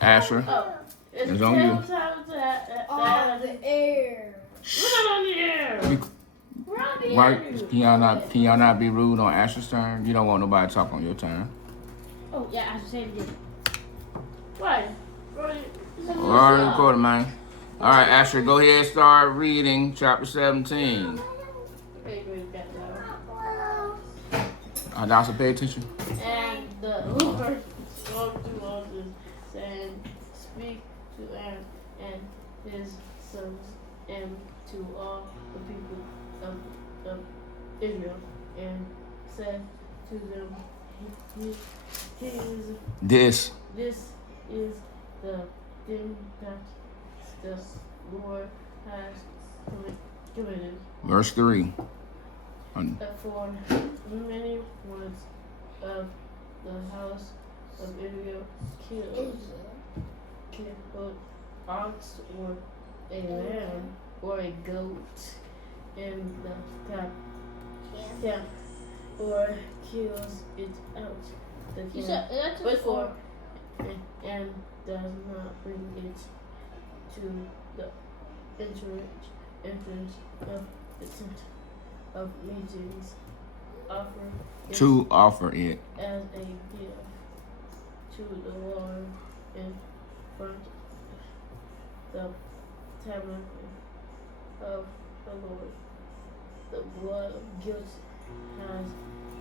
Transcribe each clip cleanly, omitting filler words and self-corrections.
Asher. Oh, it's on you. On the air. We're not on the air. We're on the Why air. can y'all not be rude on Asher's turn? You don't want nobody to talk on your turn. Oh yeah, I should say it again. Why? Alright, recorded, man. Alright, Asher, go ahead and start reading chapter 17. Adasa, pay attention. And the Lord spoke to Moses, saying, speak to Aaron and his sons and to all the people of Israel, and said to them, This is the thing that the Lord has committed. Verse 3. For many words of the house of Israel killed ox or a lamb or a goat in the camp, or kills it out the camp before and does not bring it to the entrance of the tent of meetings, offer it as a gift to the Lord in front of the tabernacle of the Lord. The blood of guilt has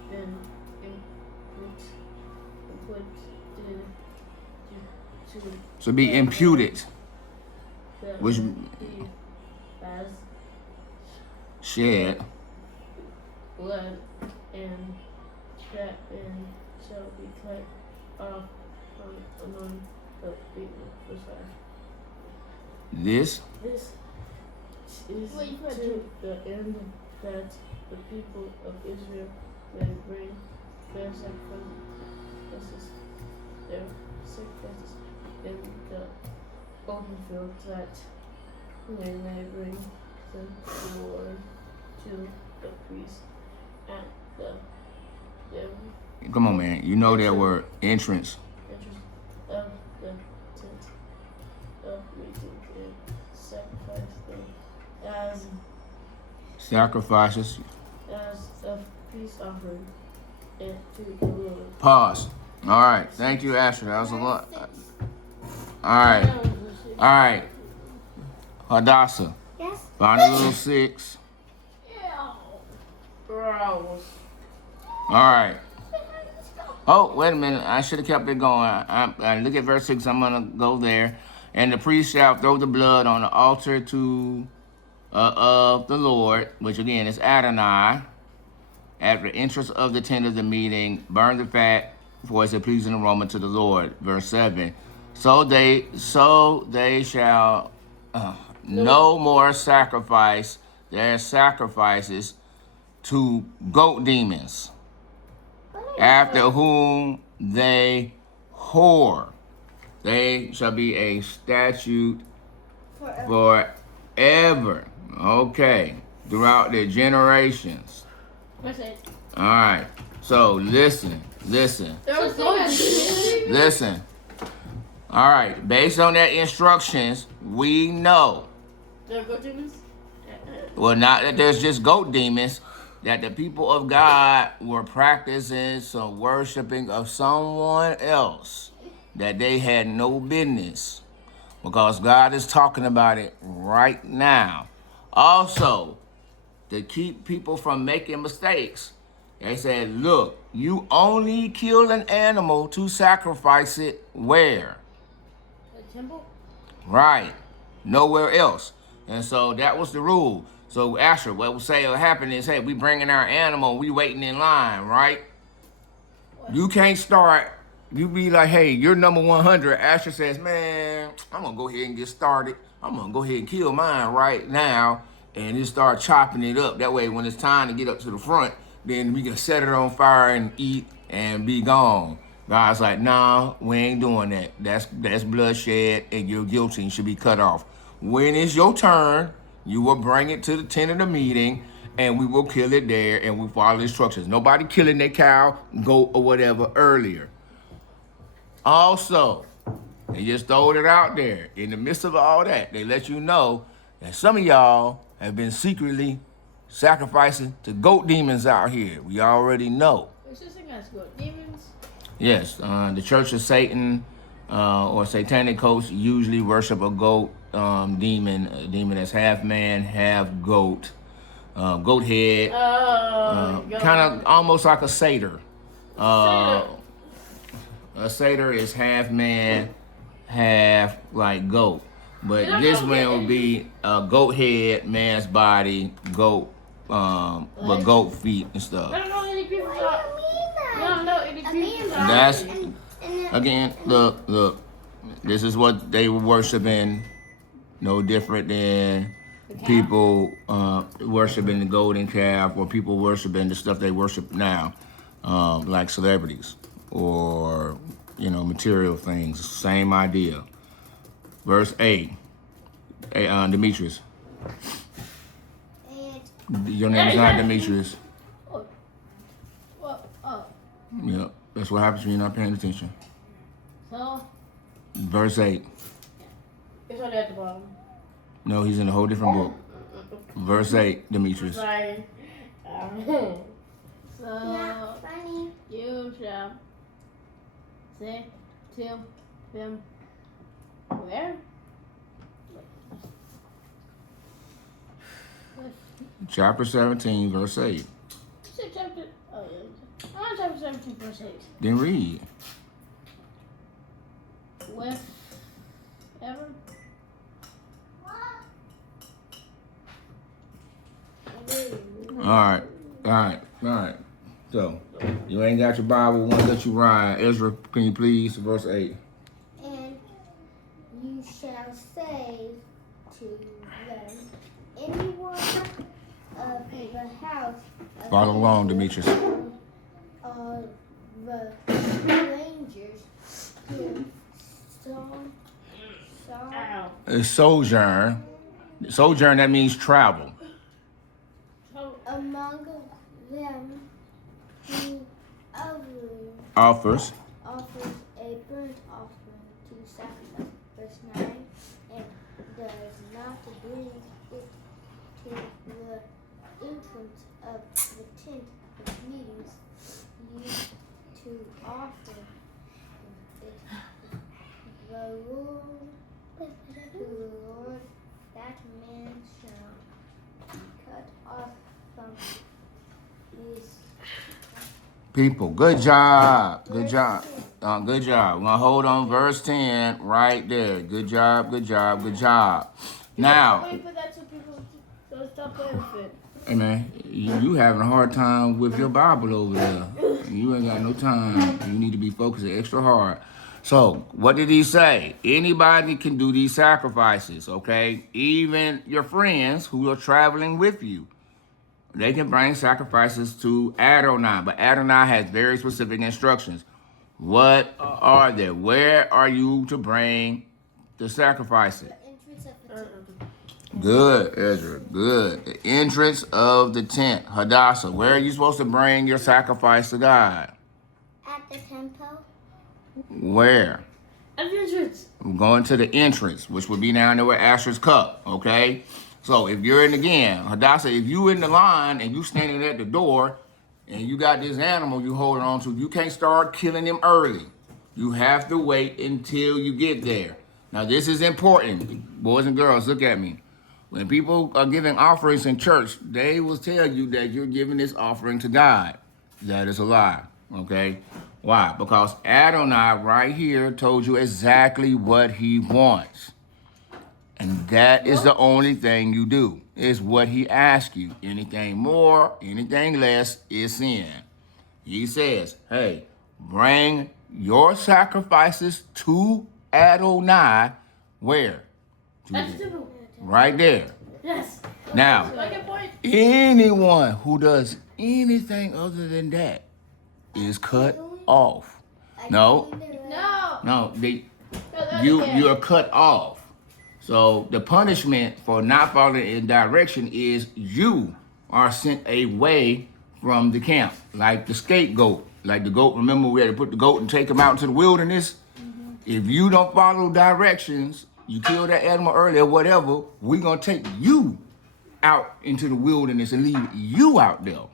been imputed to be imputed, which he has shed blood, and that end shall be cut off among the people. This is to the end that the people of Israel may bring their sacrifices in the open field, that they may bring them forward to the priest at the come on, man. You know that word entrance of the tent of meeting, and sacrifice them as sacrifices a peace offering and to the Lord. Pause. All right. Thank you, Asher. That was a lot. All right. Hadassah. Yes. Find a little 6. Gross. All right. Oh, wait a minute. I should have kept it going. I look at verse 6. I'm going to go there. And the priest shall throw the blood on the altar of the Lord, which again is Adonai, at the entrance of the tent of the meeting. Burn the fat, for it's a pleasing aroma to the Lord. Verse 7. So they shall no more sacrifice their sacrifices to goat demons, after whom they whore. They shall be a statute forever. Okay. Throughout their generations. All right. So listen. Listen. All right. Based on their instructions, we know. There are goat demons? Well, not that there's just goat demons, that the people of God were practicing some worshiping of someone else that they had no business, because God is talking about it right now. Also, to keep people from making mistakes, they said, look, you only kill an animal to sacrifice it where? The temple? Right. Nowhere else. And so that was the rule. So Asher, what will say will happen is, hey, we bringing our animal, we waiting in line, right? What? You can't start. You be like, hey, you're number 100. Asher says, man, I'm going to go ahead and get started. I'm going to go ahead and kill mine right now and just start chopping it up. That way, when it's time to get up to the front, then we can set it on fire and eat and be gone. God's like, nah, we ain't doing that. That's bloodshed, and you're guilty and should be cut off. When it's your turn, you will bring it to the tent of the meeting, and we will kill it there, and we follow the instructions. Nobody killing their cow, goat, or whatever earlier. Also, They just throwed it out there. In the midst of all that, they let you know that some of y'all have been secretly sacrificing to goat demons out here. We already know. Is this thing has goat demons? Yes, the Church of Satan or satanic cults usually worship a goat demon, a demon that's half man, half goat, goat head, kind of almost like a satyr. A satyr is half man, half like goat. But this one would be a goat head, man's body, goat, but goat feet and stuff. I don't know any people. I don't know any people. That's again, look. This is what they were worshiping. No different than people worshiping the golden calf, or people worshiping the stuff they worship now, like celebrities or material things. Same idea. Verse 8. Demetrius. Your name is not Demetrius. Yep. That's what happens when you're not paying attention. So? Verse 8. It's already at the bottom. No, he's in a whole different book. Verse 8, Demetrius. Sorry. So, you shall say to him, where? Chapter 17, verse 8. You said chapter, oh yeah. I'm on chapter 17, verse 8. Then read. Wherever. All right. So, you ain't got your Bible, want to let you ride. Ezra, can you please, verse 8. And you shall say to them, anyone of the house of Follow along, Demetrius. Of the strangers who Sojourn. Sojourn, that means travel. among them who Offers. offers a burnt offering to sacrifice. Verse 9, and does not bring it to the entrance of the tent of meetings, you to offer it. The Lord, that man shall be cut off from his People, good job. Good job. Good job. We're going to hold on verse 10 right there. Good job. Now, Wait for that so people don't stop playing with it. hey man, you having a hard time with your Bible over there. You ain't got no time. You need to be focused extra hard. So, what did he say? Anybody can do these sacrifices, okay? Even your friends who are traveling with you. They can bring sacrifices to Adonai, but Adonai has very specific instructions. What are they? Where are you to bring the sacrifices? entrance of the tent. Good, Ezra. Good. The entrance of the tent. Hadassah. Where are you supposed to bring your sacrifice to God? At the temple. Where? At the entrance. We're going to the entrance, which would be down there with Asher's cup, okay? So if you're in, again, Hadassah, if you in the line and you standing at the door and you got this animal you holding on to, you can't start killing him early. You have to wait until you get there. Now, this is important. Boys and girls, look at me. When people are giving offerings in church, they will tell you that you're giving this offering to God. That is a lie, okay? Why? Because Adonai right here told you exactly what he wants. And that is the only thing you do, is what he asks you. Anything more, anything less is sin. He says, hey, bring your sacrifices to Adonai. Where? At the temple. Right there. Yes. Now, Like a point. anyone who does anything other than that is cut off. No, No. you are cut off. So the punishment for not following in direction is you are sent away from the camp, like the scapegoat, like the goat. Remember, we had to put the goat and take him out into the wilderness. if you don't follow directions, you kill that animal early or whatever, we're going to take you out into the wilderness and leave you out there.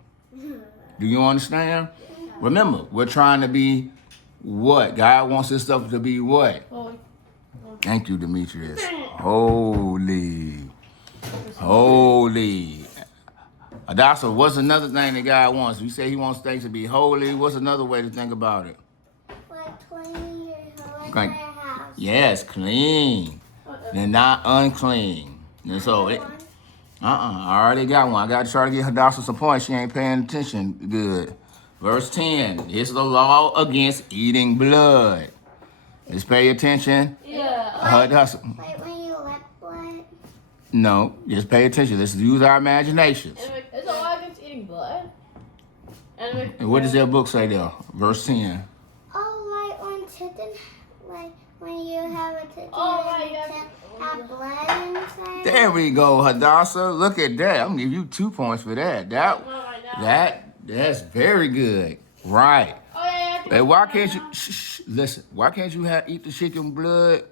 Do you understand? Remember, we're trying to be what? God wants this stuff to be what? Holy. Thank you, Demetrius. Holy. Holy. Adasa, what's another thing that God wants? We say he wants things to be holy. What's another way to think about it? Like clean your Clean. house. Yes, clean. And not unclean. And so, I already got one. I got to try to get Hadassah some points. She ain't paying attention good. Verse 10. It's the law against eating blood. Let's pay attention. Yeah. Hadassah. Like when you let blood. No, just pay attention. Let's use our imaginations. It's a law against eating blood. And what does that book say there? Verse 10. Oh, like on chicken, like when you have a chicken Oh, and you right, can have blood inside. There we go, Hadassah. Look at that. I'm gonna give you 2 points for that. That's very good. Right. Oh, yeah. Hey, why can't you listen? Why can't you eat the chicken blood?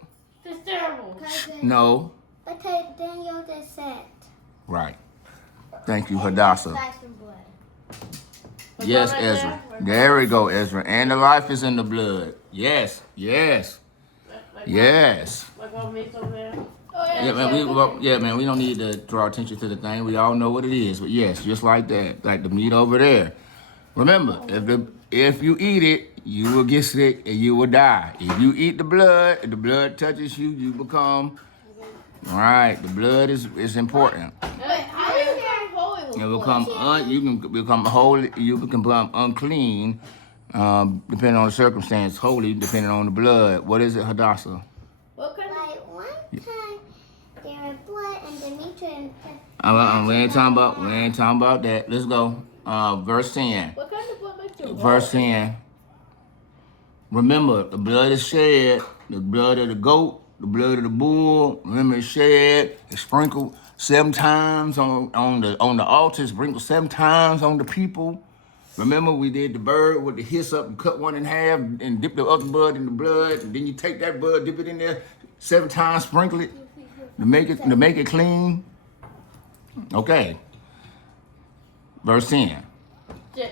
It's terrible. No. Because then you'll just sit. Right. Thank you, Hadassah. Flash and blood. Yes, Ezra. There we go, Ezra. And the life is in the blood. Yes. Yes. Yes. Like what meat's over there. Yeah, man. We don't need to draw attention to the thing. We all know what it is. But yes, just like that, like the meat over there. Remember, if you eat it, you will get sick and you will die. If you eat the blood, if the blood touches you, you become. Right. The blood is important. How do you become holy with blood? You can become holy. You can become unclean, depending on the circumstance. Holy, depending on the blood. What is it, Hadassah? What kind of... Like one time there was blood and Demetrius We ain't talking about that. Let's go. Verse 10. What kind of blood makes you Verse 10. Remember, the blood is shed. The blood of the goat, the blood of the bull. Remember, it's shed. It's sprinkled 7 times on the altar. Sprinkled 7 times on the people. Remember, we did the bird with the hyssop and cut one in half and dip the other blood in the blood. And then you take that blood, dip it in there 7 times, sprinkle it to make it clean. Okay. Verse 10. Yeah.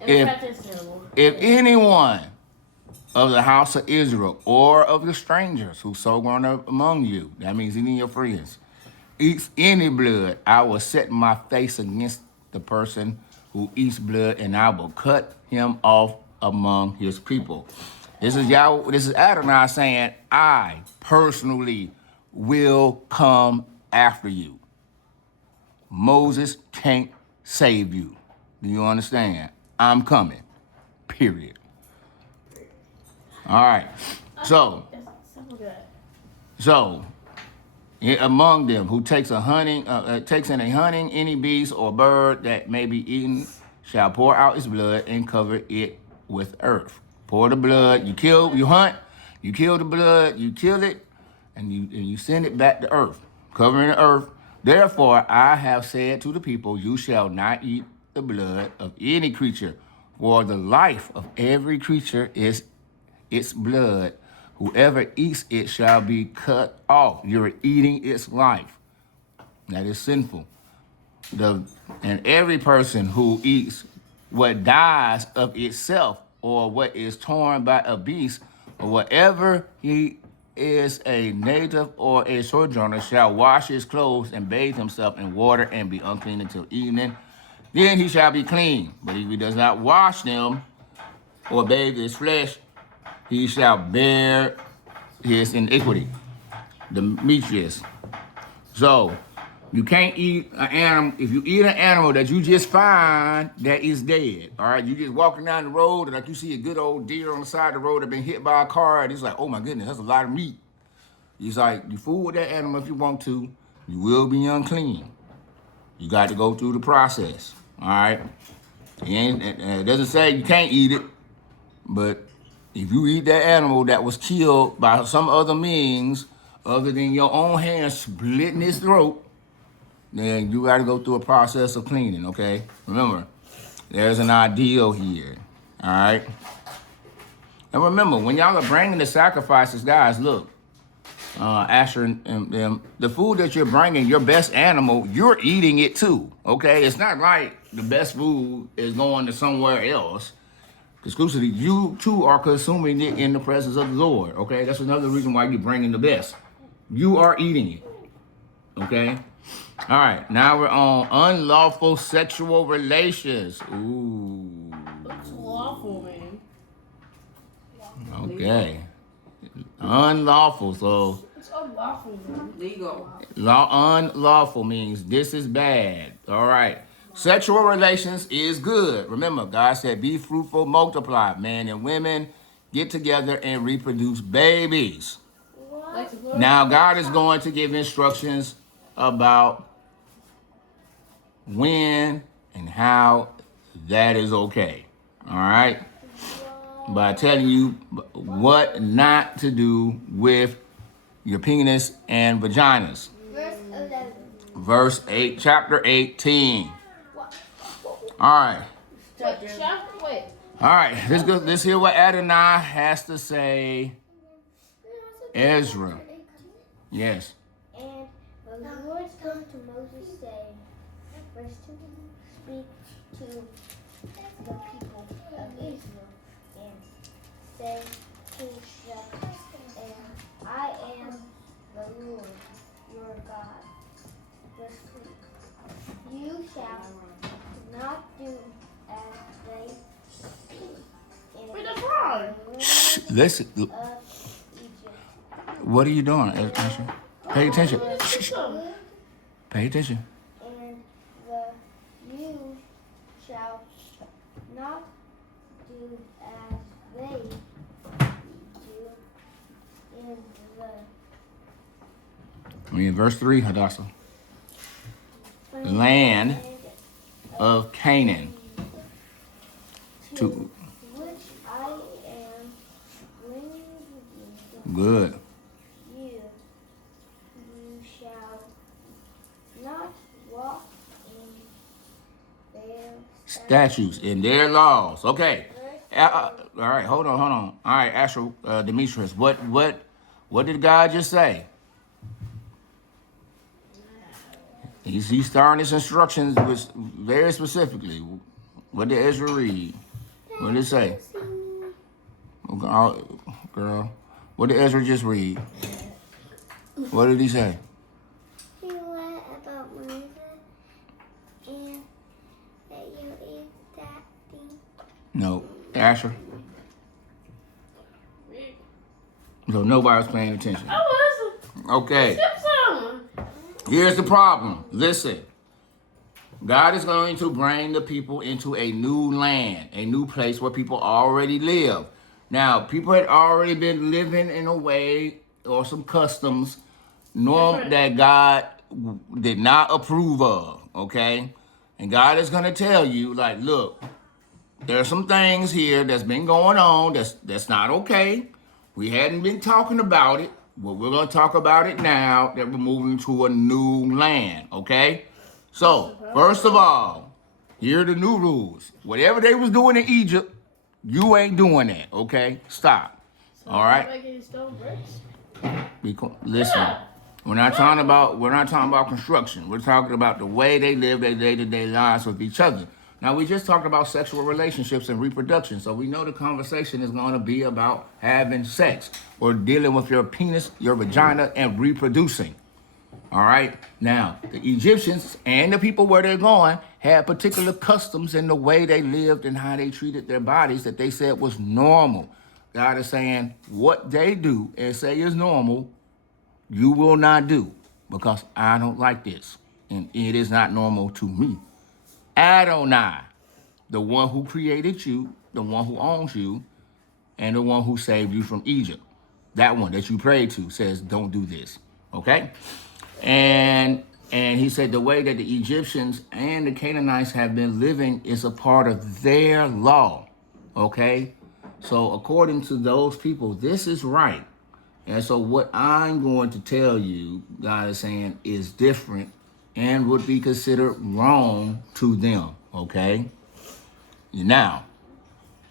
It's terrible. If anyone of the house of Israel or of the strangers who sojourn among you, that means any of your friends, eats any blood, I will set my face against the person who eats blood, and I will cut him off among his people. This is Adonai saying, I personally will come after you. Moses can't save you. Do you understand? I'm coming. Period. All right. So among them who takes in a hunting any beast or bird that may be eaten shall pour out its blood and cover it with earth. Pour the blood. You hunt. You kill the blood. You kill it, and you send it back to earth, covering the earth. Therefore, I have said to the people, you shall not eat the blood of any creature, for the life of every creature is its blood. Whoever eats it shall be cut off. You're eating its life. That is sinful. And every person who eats what dies of itself, or what is torn by a beast, or whatever he is a native or a sojourner, shall wash his clothes and bathe himself in water and be unclean until evening. Then he shall be clean. But if he does not wash them or bathe his flesh, he shall bear his iniquity. Demetrius. So, you can't eat an animal. If you eat an animal that you just find that is dead, all right? You just walking down the road and like you see a good old deer on the side of the road that been hit by a car, and it's like, oh my goodness, that's a lot of meat. It's like, you fool with that animal if you want to, you will be unclean. You got to go through the process, all right? It doesn't say you can't eat it, but if you eat that animal that was killed by some other means other than your own hand splitting its throat, then you got to go through a process of cleaning, okay? Remember, there's an ideal here, all right? And remember, when y'all are bringing the sacrifices, guys, look, Asher and them, the food that you're bringing, your best animal, you're eating it too, okay? It's not like the best food is going to somewhere else. Exclusively, you too are consuming it in the presence of the Lord, okay? That's another reason why you're bringing the best. You are eating it, okay? All right, now we're on unlawful sexual relations. Ooh. What's lawful, man? Okay. Unlawful. So It's unlawful, man. Legal. unlawful means this is bad. All right. Sexual relations is good. Remember, God said, be fruitful, multiply. Men and women get together and reproduce babies. What? Now, God is going to give instructions about when and how that is okay. All right. By telling you what not to do with your penis and vaginas. Verse 11. Verse 8, chapter 18. All right. Wait. All right. Let's hear what Adonai has to say. Ezra. Yes. And the Lord spoke to Moses, saying, verse 2, speak to the people of Israel, and say to them, and I am the Lord your God. Verse 3, you shall not do as they do in Wait, that's wrong. the Shh, land listen. of Egypt. What are you doing, Asher? Pay attention. Shh, shh. Pay attention. And you shall not do as they do in Verse 3, Hadassah. The land of Canaan. To which I am bringing you. good. You shall not walk in their Statutes in their laws. Okay. All right. Hold on. All right, Asher, Demetrius. What did God just say? He's starting his instructions with very specifically. What did Ezra read? What did it say? Oh, girl. What did Ezra just read? What did he say? He lied about Moses and that you eat that thing. No. Asher. So nobody was paying attention. I was. Okay. Skip some. Here's the problem. Listen. God is going to bring the people into a new land, a new place where people already live. Now, people had already been living in a way or some customs that God did not approve of, okay? And God is going to tell you, like, look, there's some things here that's been going on that's not okay. We hadn't been talking about it, but we're going to talk about it now that we're moving to a new land, okay? So, first of all, here are the new rules. Whatever they was doing in Egypt, you ain't doing that, okay? Stop. All right? Making stone bricks. Listen, we're not talking about construction. We're talking about the way they live their day-to-day lives with each other. Now, we just talked about sexual relationships and reproduction, so we know the conversation is going to be about having sex or dealing with your penis, your vagina, and reproducing. All right. Now, the Egyptians and the people where they're going had particular customs in the way they lived and how they treated their bodies that they said was normal. God is saying what they do and say is normal, you will not do because I don't like this. And it is not normal to me. Adonai, the one who created you, the one who owns you, and the one who saved you from Egypt. That one that you prayed to says, don't do this. Okay? And he said the way that the Egyptians and the Canaanites have been living is a part of their law, okay? So according to those people, this is right. And so what I'm going to tell you, God is saying, is different and would be considered wrong to them, okay? Now,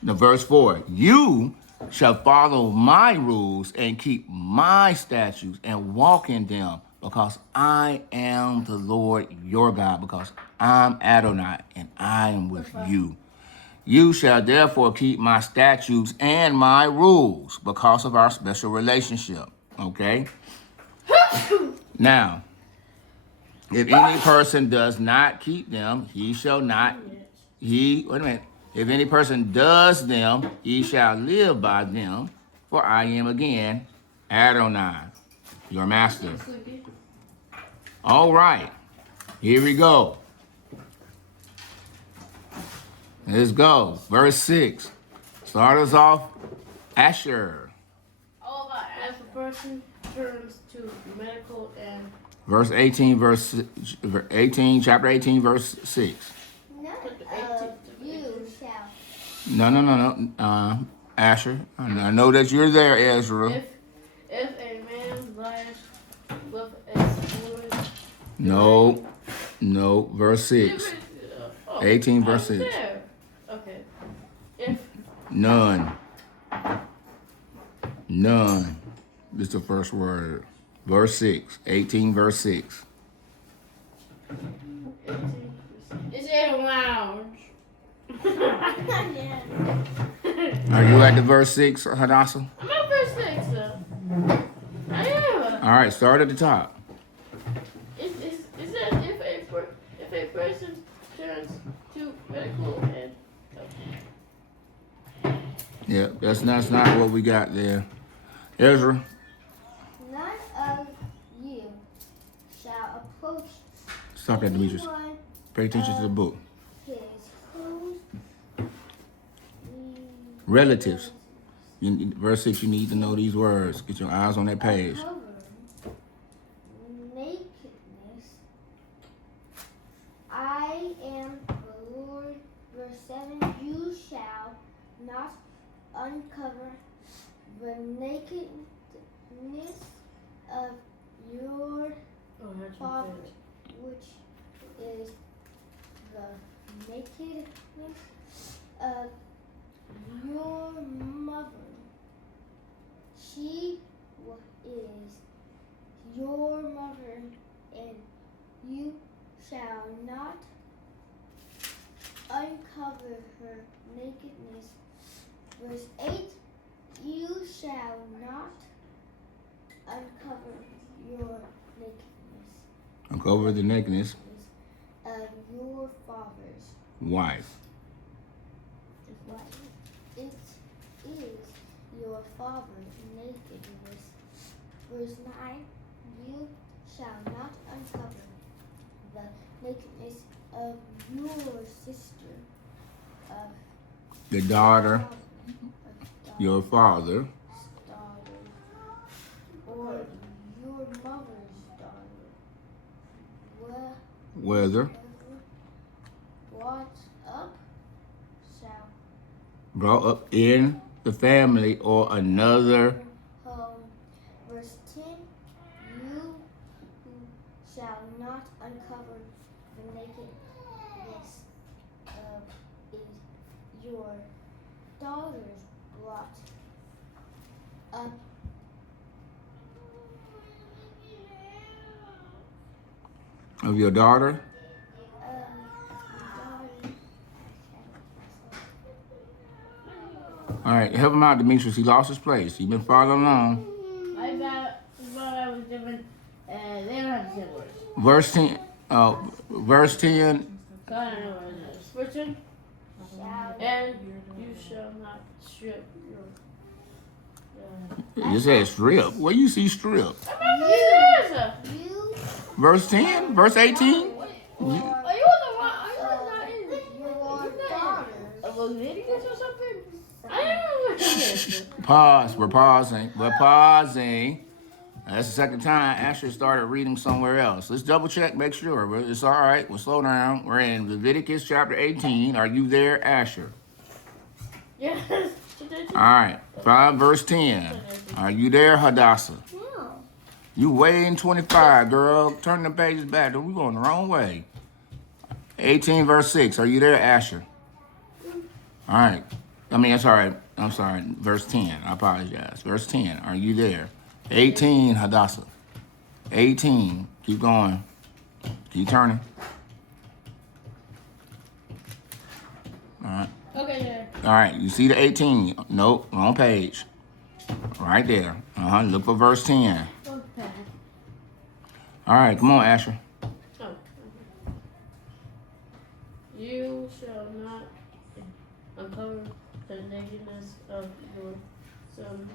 the verse 4, you shall follow my rules and keep my statutes and walk in them, because I am the Lord your God, because I'm Adonai and I am with you. You shall therefore keep my statutes and my rules because of our special relationship. Okay? Now, if any person does not keep them, he shall not, wait a minute. If any person does them, he shall live by them, for I am again Adonai, your master. All right, here we go. Let's go. Verse 6. Start us off, Asher. All about as a person turns to medical and Verse 18, chapter 18, verse 6. None of you shall. No. Asher, I know that you're there, Ezra. if a man lies with a sword. No, verse 6. 18, verse 6. There. Okay. If None. This is the first word. Verse 6. 18, verse 6. it's in a lounge. Yeah. Are you at the verse 6, Hadassah? I'm at verse 6 though. I am. All right, start at the top. It says if a person turns to medical and Yeah, that's not what we got there. Ezra. None of you shall approach Stop that, Demetrius. anyone Pay attention to the book. his close Relatives. Verse 6, you need to know these words. Get your eyes on that page. nakedness. I am the Lord. Verse 7, you shall not uncover the nakedness of your father, which is the nakedness of your mother. She is your mother, and you shall not uncover her nakedness. Verse 8, you shall not uncover your nakedness. Uncover the nakedness Of your father's wife. wife. It is your father's nakedness. Verse 9, you shall not uncover the nakedness of your sister, of The daughter, your daughter, father, or your mother's daughter, whether brought up shall brought up in the family or another. home. Verse 10, you shall not uncover the nakedness of your daughters brought up. Of your daughter. All right, help him out, Demetrius. He lost his place. He's been following along. I thought I was different, and they don't have the same words. Verse 10. Verse 10. So I don't know what it is. Verse 10. And you shall not strip your. It says strip. Where you see strip? You Verse 10? Verse 18? Are you on the wrong? Are you not in? your daughters. Leviticus or something? I don't know what it is. Pause. We're pausing. That's the second time Asher started reading somewhere else. Let's double check, make sure. It's all right. We'll slow down. We're in Leviticus chapter 18. Are you there, Asher? Yes. All right. 5 verse 10. Are you there, Hadassah? No. You way in 25, girl. Turn the pages back. We're going the wrong way. 18 verse 6. Are you there, Asher? All right. That's all right. I'm sorry, verse 10. I apologize. Verse 10. Are you there? 18, Hadassah. 18. Keep going. Keep turning. All right. Okay, yeah. All right. You see the 18? Nope. Wrong page. Right there. Look for verse 10. Okay. All right. Come on, Asher. Oh, okay. You shall not uncover the nakedness of your son's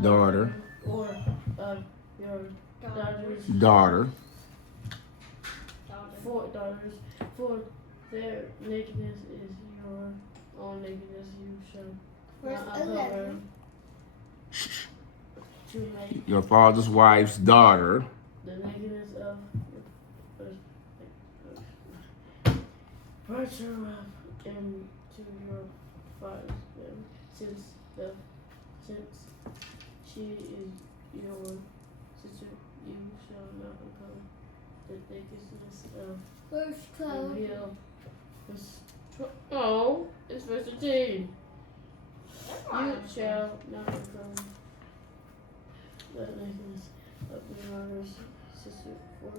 Daughter. or of your daughter's Daughter. for their nakedness is your own nakedness. You shall Verse not uncover 11. to make Your father's wife's daughter. the nakedness of brought her up into your father's bed, since she is your sister. You shall not uncover the nakedness of Verse the 12. heel. Oh, it's verse 13. You shall not uncover the nakedness of your mother's sister, for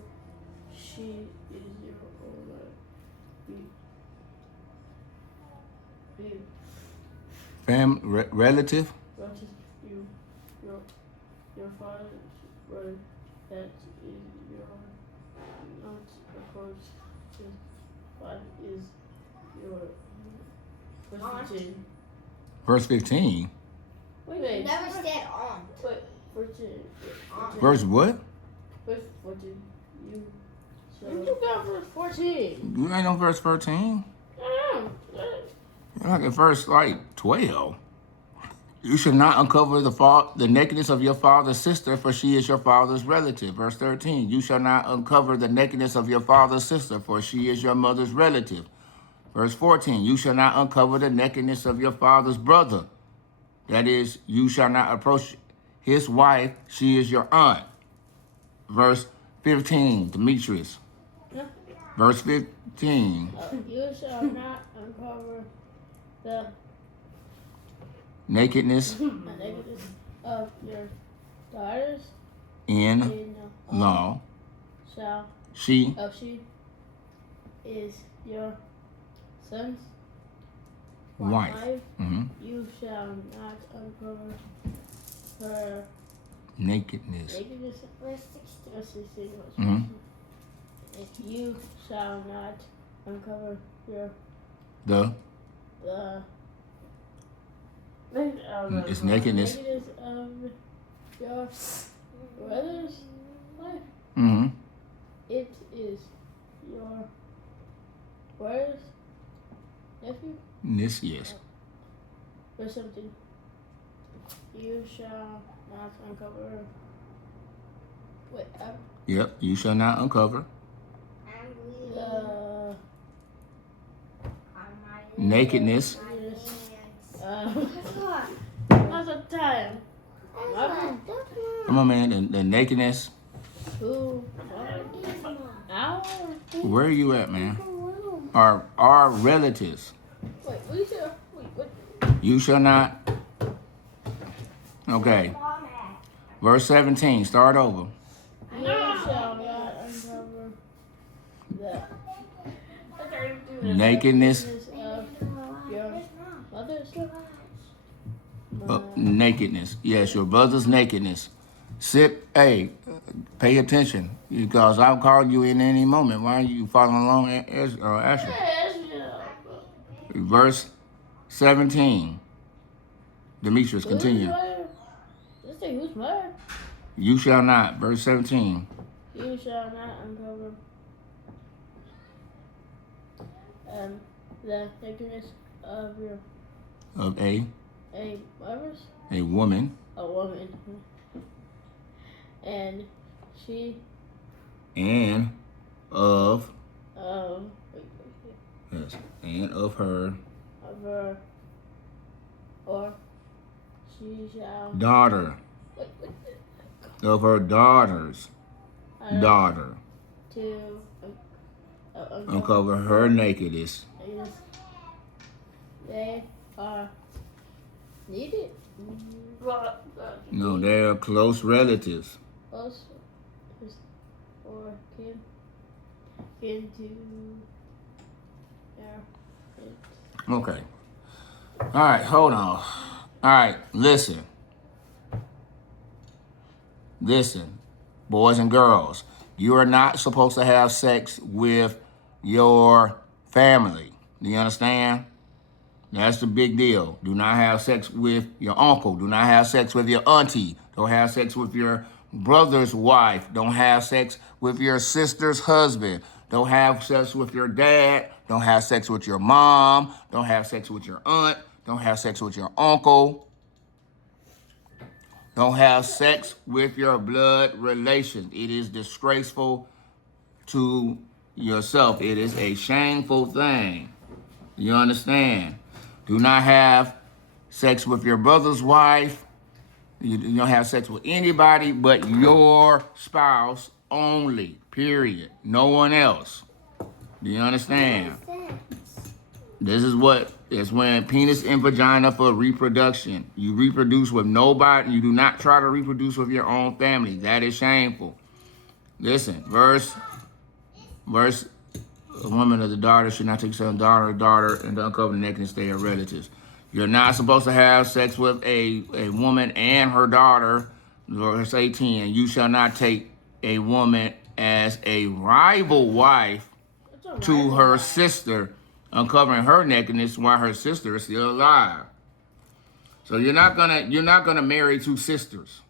she is your own Relative. relative. Your father's brother, that is your aunt, of course. His wife is your verse 15. Verse 15. Wait. Never said on. Wait, 14. Verse what? Verse 14. You got verse 14. You ain't on verse 13. I You're like at verse 12. You should not uncover the nakedness of your father's sister, for she is your father's relative. Verse 13. You shall not uncover the nakedness of your father's sister, for she is your mother's relative. Verse 14. You shall not uncover the nakedness of your father's brother. That is, you shall not approach his wife, she is your aunt. Verse 15, Demetrius. Verse 15. You shall not uncover the Nakedness nakedness of your daughters in in law. shall She she is your son's wife. You shall not uncover her Nakedness. nakedness. Verse 16. Verse 16. You shall not uncover The it's nakedness. nakedness of your brother's wife. It is your brother's nephew. This, yes. Verse 17. You shall not uncover. Wait, Yep. You shall not uncover nakedness. What's the time? Come on, man. The nakedness. 2 hours. Where are you at, man? Our relatives. Wait, what you say? Wait, what? You shall not. Okay. Verse 17. Start over. You shall not uncover the Nakedness. of your mother's Nakedness. Yes, your brother's nakedness. Sit. Hey, pay attention, because I'll call you in any moment. Why are you following along, Asher? Verse 17. Demetrius, continue. Let's say who's mother? You shall not. Verse 17. You shall not uncover the nakedness of your Of mother's a woman. a woman, and she And of wait, yes, and of her of her, or she shall daughter. wait, Of her daughter's daughter. to Uncover her nakedness. They needed. But No, they're close relatives. us or kin into yeah. Okay. All right, hold on. All right, listen. Listen, boys and girls, you are not supposed to have sex with your family. Do you understand? That's the big deal. Do not have sex with your uncle. Do not have sex with your auntie. Don't have sex with your brother's wife. Don't have sex with your sister's husband. Don't have sex with your dad. Don't have sex with your mom. Don't have sex with your aunt. Don't have sex with your uncle. Don't have sex with your blood relations. It is disgraceful to yourself. It is a shameful thing. You understand? Do not have sex with your brother's wife. You don't have sex with anybody but your spouse only, period. No one else. Do you understand? This is what is when penis and vagina for reproduction. You reproduce with nobody. You do not try to reproduce with your own family. That is shameful. Listen, verse, a woman or the daughter should not take son, daughter, and uncover the nakedness they are relatives. You're not supposed to have sex with a woman and her daughter, verse 18. You shall not take a woman as a rival wife to her sister, uncovering her nakedness while her sister is still alive. So you're not gonna marry two sisters.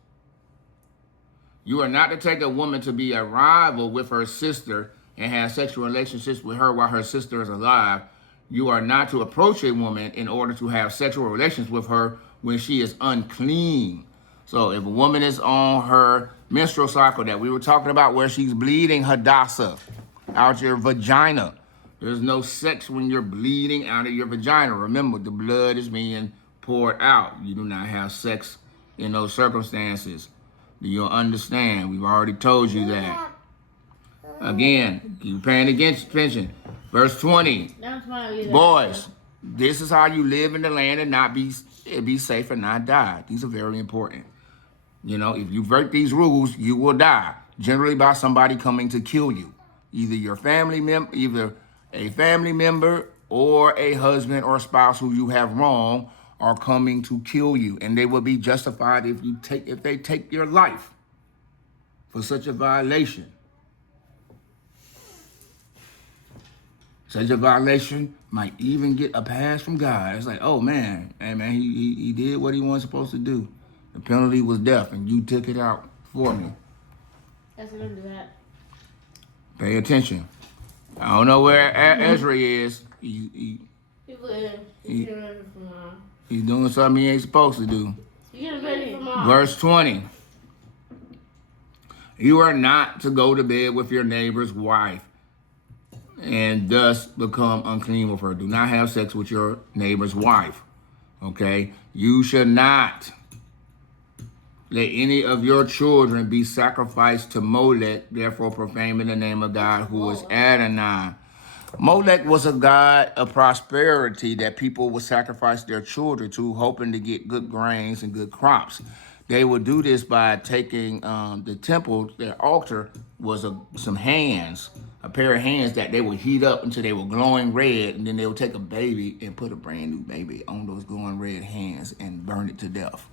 You are not to take a woman to be a rival with her sister and have sexual relationships with her while her sister is alive. You are not to approach a woman in order to have sexual relations with her when she is unclean. So if a woman is on her menstrual cycle that we were talking about, where she's bleeding Hadassah out your vagina, there's no sex when you're bleeding out of your vagina. Remember, the blood is being poured out. You do not have sex in those circumstances. Do you understand? We've already told you that. Again, keep paying attention. Verse 20. Boys, this is how you live in the land and not be safe and not die. These are very important. You know, if you break these rules, you will die. Generally by somebody coming to kill you. Either a family member or a husband or spouse who you have wronged are coming to kill you, and they will be justified if they take your life for such a violation. Such a violation might even get a pass from God. It's like, oh man, hey man, he did what he wasn't supposed to do. The penalty was death, and you took it out for me. That's gonna do that. Pay attention. I don't know where Ezra is. He's doing something he ain't supposed to do. Verse 20. You are not to go to bed with your neighbor's wife and thus become unclean with her. Do not have sex with your neighbor's wife. Okay? You should not let any of your children be sacrificed to Molech, therefore profaning the name of God, who is Adonai. Molech was a god of prosperity that people would sacrifice their children to, hoping to get good grains and good crops. They would do this by taking the temple, their altar was some hands, a pair of hands that they would heat up until they were glowing red, and then they would take a baby and put a brand new baby on those glowing red hands and burn it to death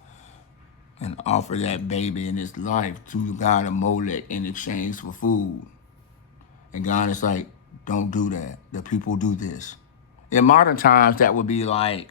and offer that baby and its life to the god of Molech in exchange for food. And God is like, don't do that. The people do this. In modern times, that would be like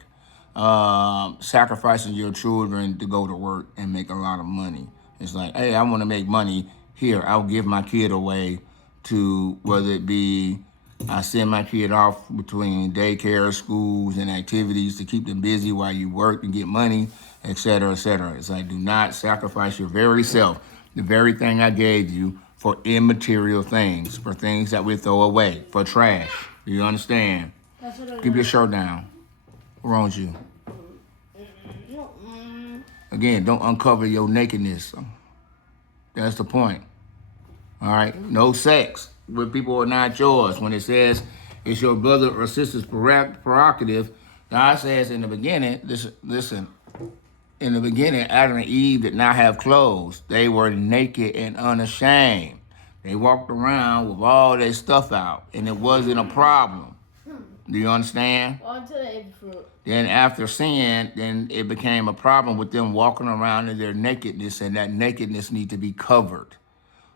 sacrificing your children to go to work and make a lot of money. It's like, hey, I want to make money. Here, I'll give my kid away to, whether it be I send my kid off between daycare, schools, and activities to keep them busy while you work and get money, et cetera, et cetera. It's like, do not sacrifice your very self, the very thing I gave you, for immaterial things, for things that we throw away, for trash. Do you understand? Keep your shirt down. What's wrong with you? Again, don't uncover your nakedness. That's the point. All right? No sex with people who are not yours. When it says it's your brother or sister's prerogative God says in the beginning, listen, in the beginning, Adam and Eve did not have clothes. They were naked and unashamed. They walked around with all their stuff out, and it wasn't a problem. Do you understand? On to the apple fruit. Then after sin, then it became a problem with them walking around in their nakedness, and that nakedness need to be covered.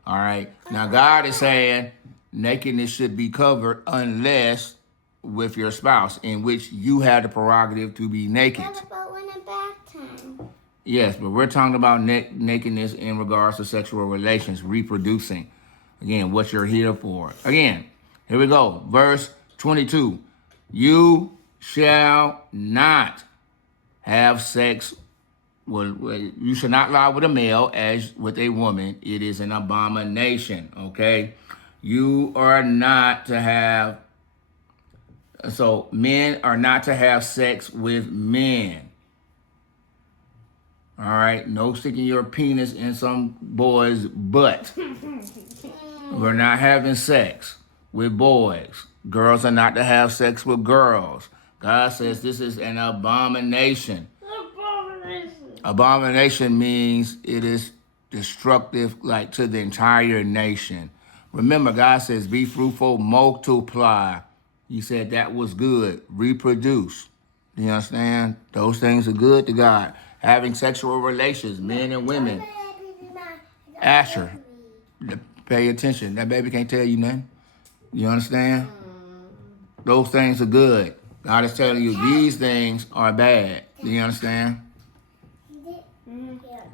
All right. Now God is saying nakedness should be covered unless with your spouse, in which you have the prerogative to be naked. What about when a bath time? Yes, but we're talking about nakedness in regards to sexual relations, reproducing. Again, what you're here for. Again, here we go. Verse 22. You shall not have sex. Well, you should not lie with a male as with a woman. It is an abomination, okay? You are not to have, so men are not to have sex with men. All right? No sticking your penis in some boy's butt. We're not having sex with boys. Girls are not to have sex with girls. God says this is an abomination. Abomination means it is destructive, like to the entire nation. Remember, God says, be fruitful, multiply. He said that was good. Reproduce. You understand? Those things are good to God. Having sexual relations, men and women. Asher, pay attention. That baby can't tell you nothing. You understand? Those things are good. God is telling you these things are bad. Do you understand?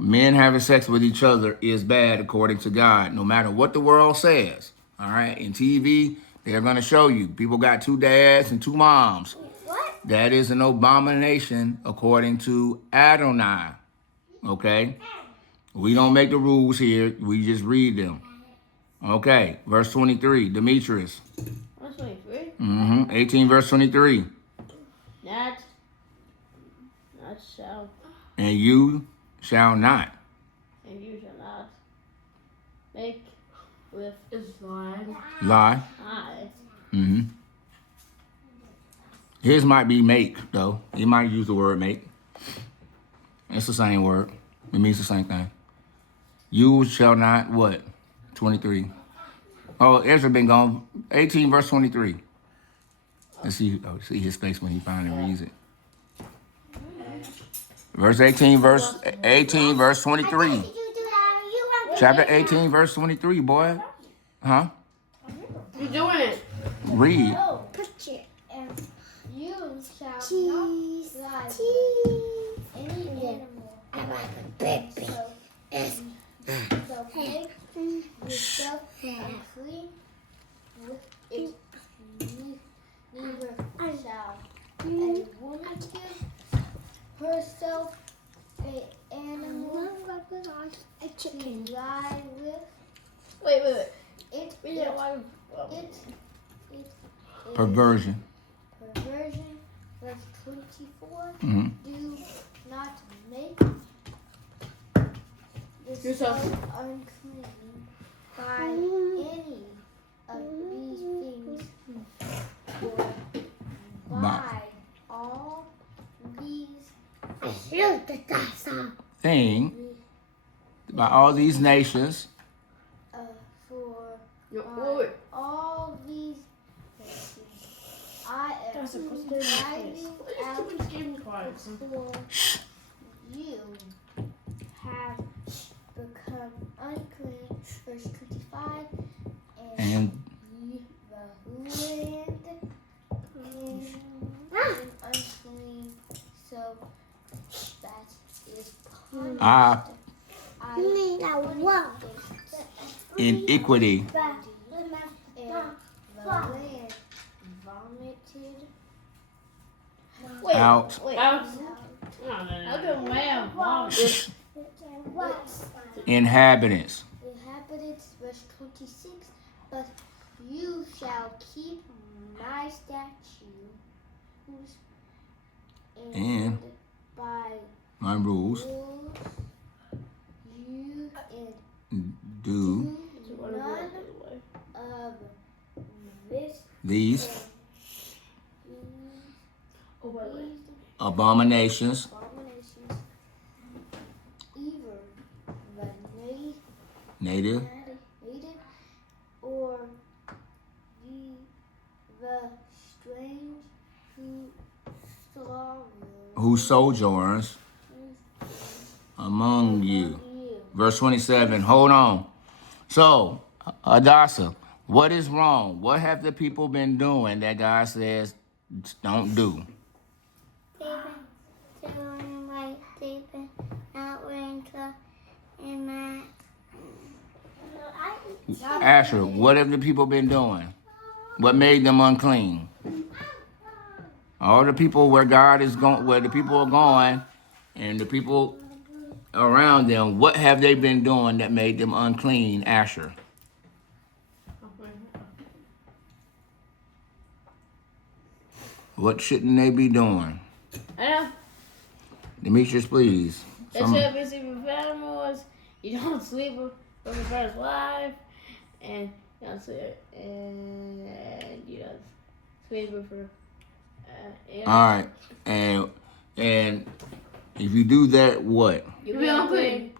Men having sex with each other is bad according to God, no matter what the world says. All right? In TV, they're going to show you people got 2 dads and 2 moms. What? That is an abomination according to Adonai. Okay? We don't make the rules here. We just read them. Okay. Verse 23. Demetrius. Verse 23? 18 verse 23. Not shall. And you shall not. And you shall not make with Islam. Lie. I. His might be make, though. He might use the word make. It's the same word. It means the same thing. You shall not what? 23. Oh, Ezra been gone. 18 verse 23. Let's see his face when he finally reads it. Verse 18 verse 23. Chapter 18 verse 23, boy. Huh? You're doing it. Read. Put your You shall cheese. not lie Cheese. with any animal. I like a baby. So make yourself unclean with it. Neither shall a woman give herself an animal A chicken. to lie with. Wait. It We don't want it is Perversion. perversion. Verse 24. Mhm. Do not make Yourself. yourself unclean by any of these things, or by all these Thing by all these nations. for Wait. all these nations. I am That's a question. driving out Stupid game cards. for you have become unclean. Verse 25. And The land is unclean, so that is punished. I iniquity. and the land vomited Wait. Out. Wait. Out. How come man vomit? Inhabitants. inhabitants. Verse 26. But you shall keep my statutes And by my rules rules you and do none of this these these Oh, wait. abominations, either the native, native or the strange who sojourns among you. Verse 27, hold on. So, Hadassah, what is wrong? What have the people been doing that God says don't do? They've been doing like they've been not wearing clothes and not. Asher, what have the people been doing? What made them unclean? All the people where God is going, where the people are going, and the people around them, what have they been doing that made them unclean, Asher? What shouldn't they be doing? Demetrius, please. It should be sleeping with animals. You don't sleep with your first wife, and you don't sleep, and you don't sleep with her. All right, and if you do that, what? You be unclean.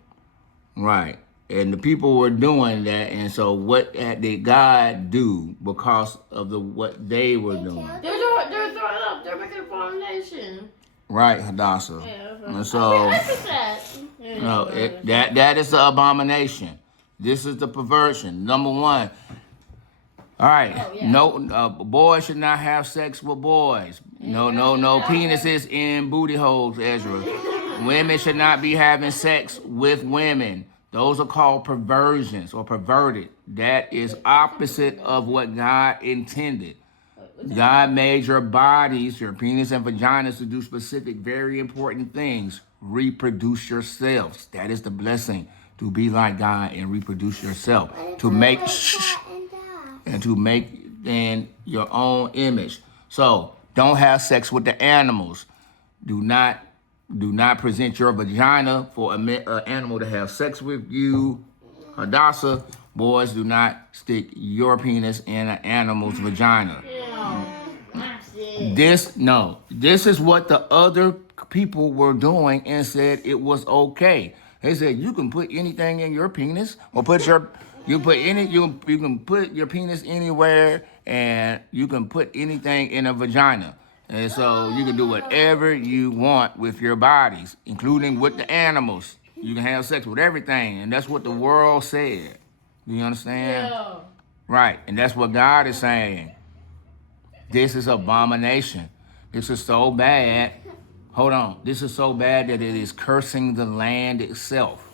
Right, and the people were doing that, and so what did God do because of what they were doing? They're throwing up. They're making a abomination. Right, Hadassah. Yeah, And so, that is the abomination. This is the perversion. Number one. All right. No, boys should not have sex with boys. No penises in booty holes, Ezra. Women should not be having sex with women. Those are called perversions or perverted. That is opposite of what God intended. God made your bodies, your penis and vaginas, to do specific, very important things. Reproduce yourselves. That is the blessing, to be like God and reproduce yourself. To make in your own image. So don't have sex with the animals. Do not present your vagina for an animal to have sex with you. Hadassah, boys, do not stick your penis in an animal's vagina. This is what the other people were doing and said it was okay. They said you can put anything in your penis, or you can put your penis anywhere, and you can put anything in a vagina. And so you can do whatever you want with your bodies, including with the animals. You can have sex with everything, and that's what the world said. Do you understand? Yeah. Right, and that's what God is saying. This is abomination. This is so bad. Hold on. This is so bad that it is cursing the land itself.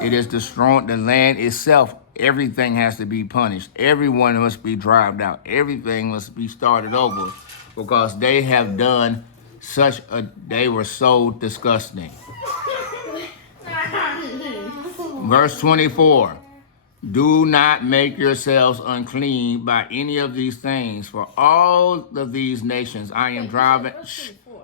It is destroying the land itself. Everything has to be punished. Everyone must be driven out. Everything must be started over, because they have done they were so disgusting. Verse 24. Do not make yourselves unclean by any of these things, for all of these nations I am driving.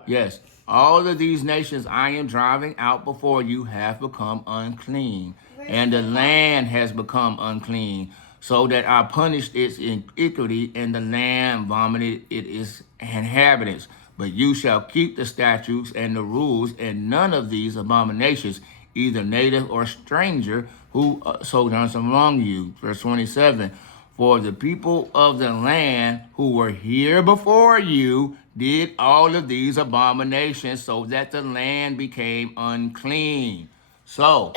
Yes, all of these nations I am driving out before you have become unclean, and the land has become unclean, so that I punished its iniquity, and the land vomited its inhabitants. But you shall keep the statutes and the rules, and none of these abominations, either native or stranger, who sojourns among you. Verse 27, for the people of the land who were here before you did all of these abominations, so that the land became unclean. So,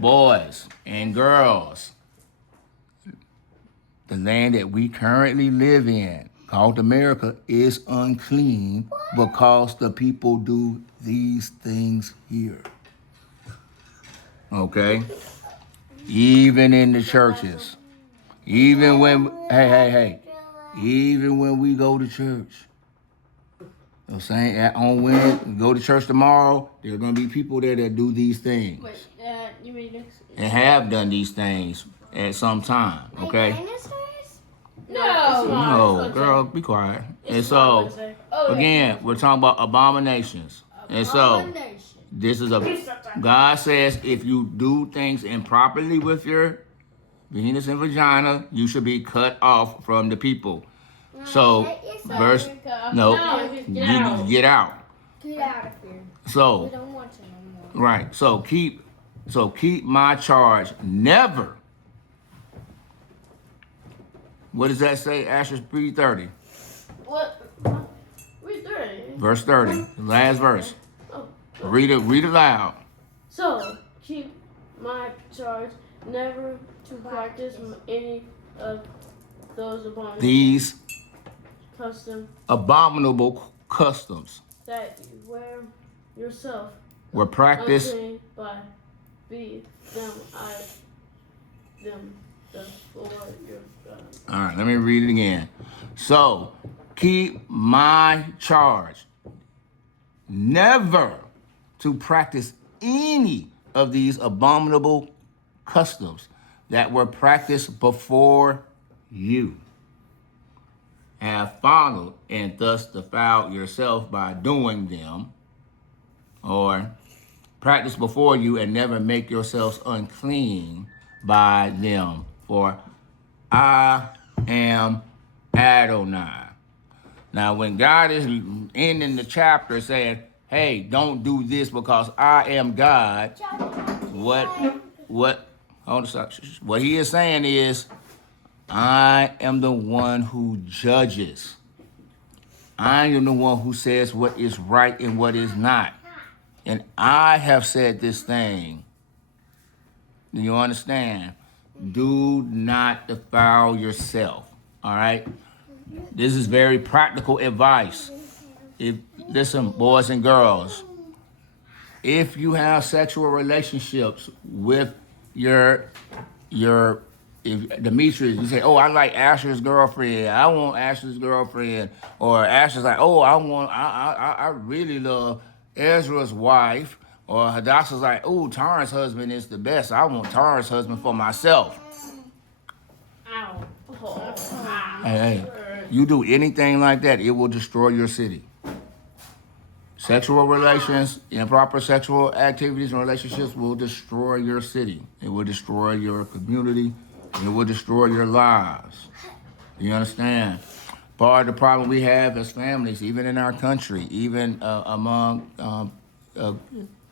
boys and girls, the land that we currently live in, called America, is unclean because the people do these things here. Okay? Even in the churches. Even when, even when we go to church. I'm saying, on when we go to church tomorrow, there are going to be people there that do these things. Wait, you mean next? And have done these things at some time, okay? No, girl, be quiet. And so, again, we're talking about abominations. And so, this is God says if you do things improperly with your penis and vagina, you should be cut off from the people. So, verse, no, No, you get out. need to get out. Get out of here. We So, don't want you no more. right. So keep my charge. Never. What does that say? Asher 3:30. What? Read 30. Verse 30. The last verse. Oh. Read it loud. So, keep my charge never to practice any of those abominable These customs abominable customs that you wear yourself were practiced. unclean by be them the Lord your God. All right, let me read it again. So, keep my charge never to practice any of these abominable customs that were practiced before you. Have followed and thus defiled yourself by doing them, or practice before you and never make yourselves unclean by them. For I am Adonai. Now, when God is ending the chapter saying, hey, don't do this because I am God, what he is saying is, I am the one who judges. I am the one who says what is right and what is not. And I have said this thing. Do you understand? Do not defile yourself. All right? This is very practical advice. Listen, boys and girls, if you have sexual relationships with if Demetrius, you say, oh, I like Asher's girlfriend. I want Asher's girlfriend. Or Asher's like, oh, I really love Ezra's wife. Or Hadassah's like, oh, Tara's husband is the best. I want Tara's husband for myself. Ow. Hey, you do anything like that, it will destroy your city. Sexual relations, improper sexual activities and relationships will destroy your city. It will destroy your community. It will destroy your lives. You understand? Part of the problem we have as families, even in our country, even among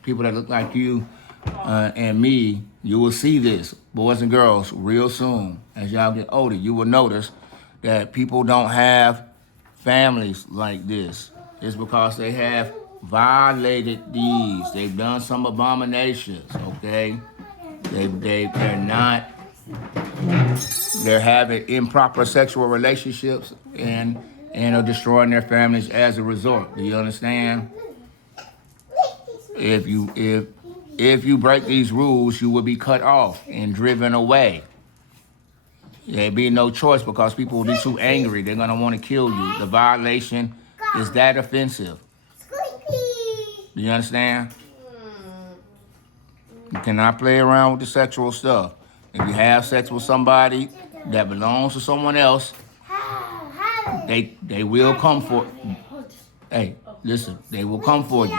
people that look like you and me, you will see this, boys and girls, real soon. As y'all get older, you will notice that people don't have families like this. It's because they have violated these. They've done some abominations, okay? They're having improper sexual relationships and are destroying their families as a result. Do you understand? If you break these rules, you will be cut off and driven away. There'd be no choice because people will be too angry. They're gonna want to kill you. The violation is that offensive. Do you understand? You cannot play around with the sexual stuff. If you have sex with somebody that belongs to someone else, they will come for. Hey, listen, they will come for you.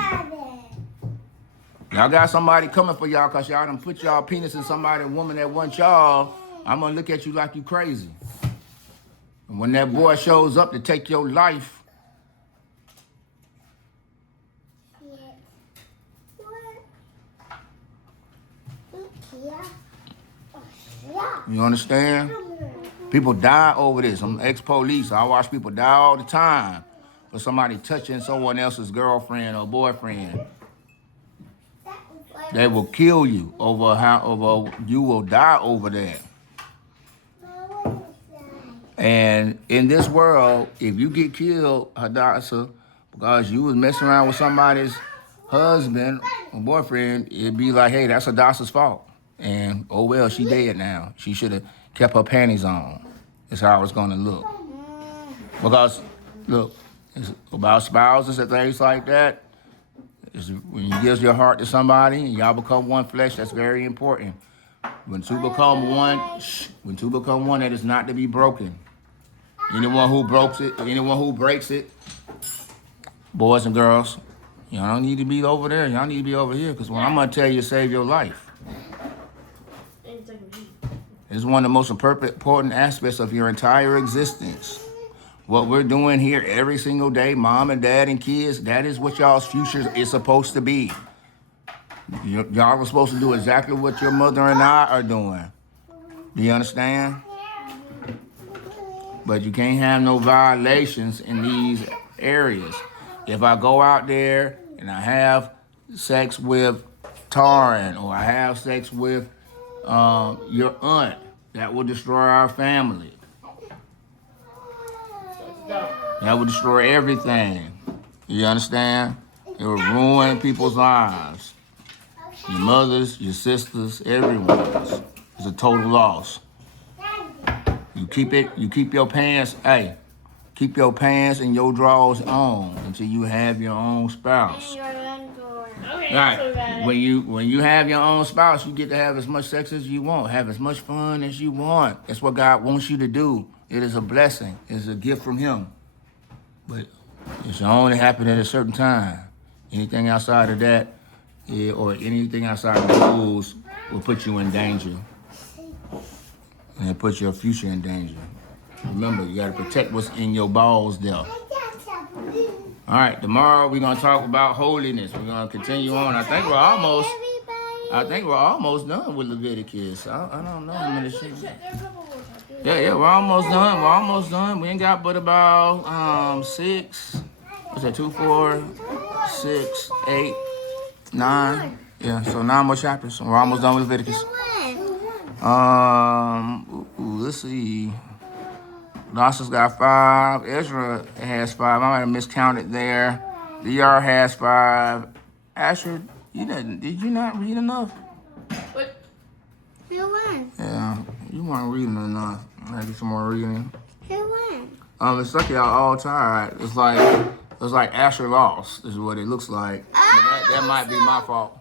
Y'all got somebody coming for y'all because y'all done put y'all penis in somebody, a woman that wants y'all. I'm gonna look at you like you crazy. And when that boy shows up to take your life, you understand? People die over this. I'm ex-police. I watch people die all the time for somebody touching someone else's girlfriend or boyfriend. They will kill you over you will die over that. And in this world, if you get killed, Hadassah, because you was messing around with somebody's husband or boyfriend, it'd be like, hey, that's Hadassah's fault. And, oh, well, she dead now. She should have kept her panties on. That's how it's going to look. Because, look, it's about spouses and things like that. When you give your heart to somebody and y'all become one flesh, that's very important. When two become one, that is not to be broken. Anyone who breaks it, boys and girls, y'all don't need to be over there. Y'all need to be over here because what I'm going to tell you save your life. It's one of the most important aspects of your entire existence. What we're doing here every single day, mom and dad and kids, that is what y'all's future is supposed to be. Y'all are supposed to do exactly what your mother and I are doing. Do you understand? But you can't have no violations in these areas. If I go out there and I have sex with Taran or I have sex with your aunt, that will destroy our family. That will destroy everything. You understand? It will ruin people's lives. Your mothers, your sisters, everyone's. It's a total loss. You keep your pants, keep your pants and your drawers on until you have your own spouse. Okay, Right. so bad. When you have your own spouse, you get to have as much sex as you want, have as much fun as you want. That's what God wants you to do. It is a blessing. It's a gift from Him. But it should only happen at a certain time. Anything outside of that, or anything outside of the rules, will put you in danger. And it puts your future in danger. Remember, you gotta protect what's in your balls there. All right, tomorrow we're gonna talk about holiness. We're gonna continue on. I think we're almost done with Leviticus. I don't know how many shit. Yeah, we're almost done. We ain't got but about 6. What's that? 2, 4, 6, 8, 9. Yeah, so 9 more chapters. So we're almost done with Leviticus. Let's see. Lassa's got 5. Ezra has 5. I might have miscounted there. DR has 5. Asher, did you not read enough? What? Who won? Yeah, you weren't reading enough. Maybe some more reading. Who won? It's like y'all all tired. It's like Asher lost. Is what it looks like. But that might be my fault.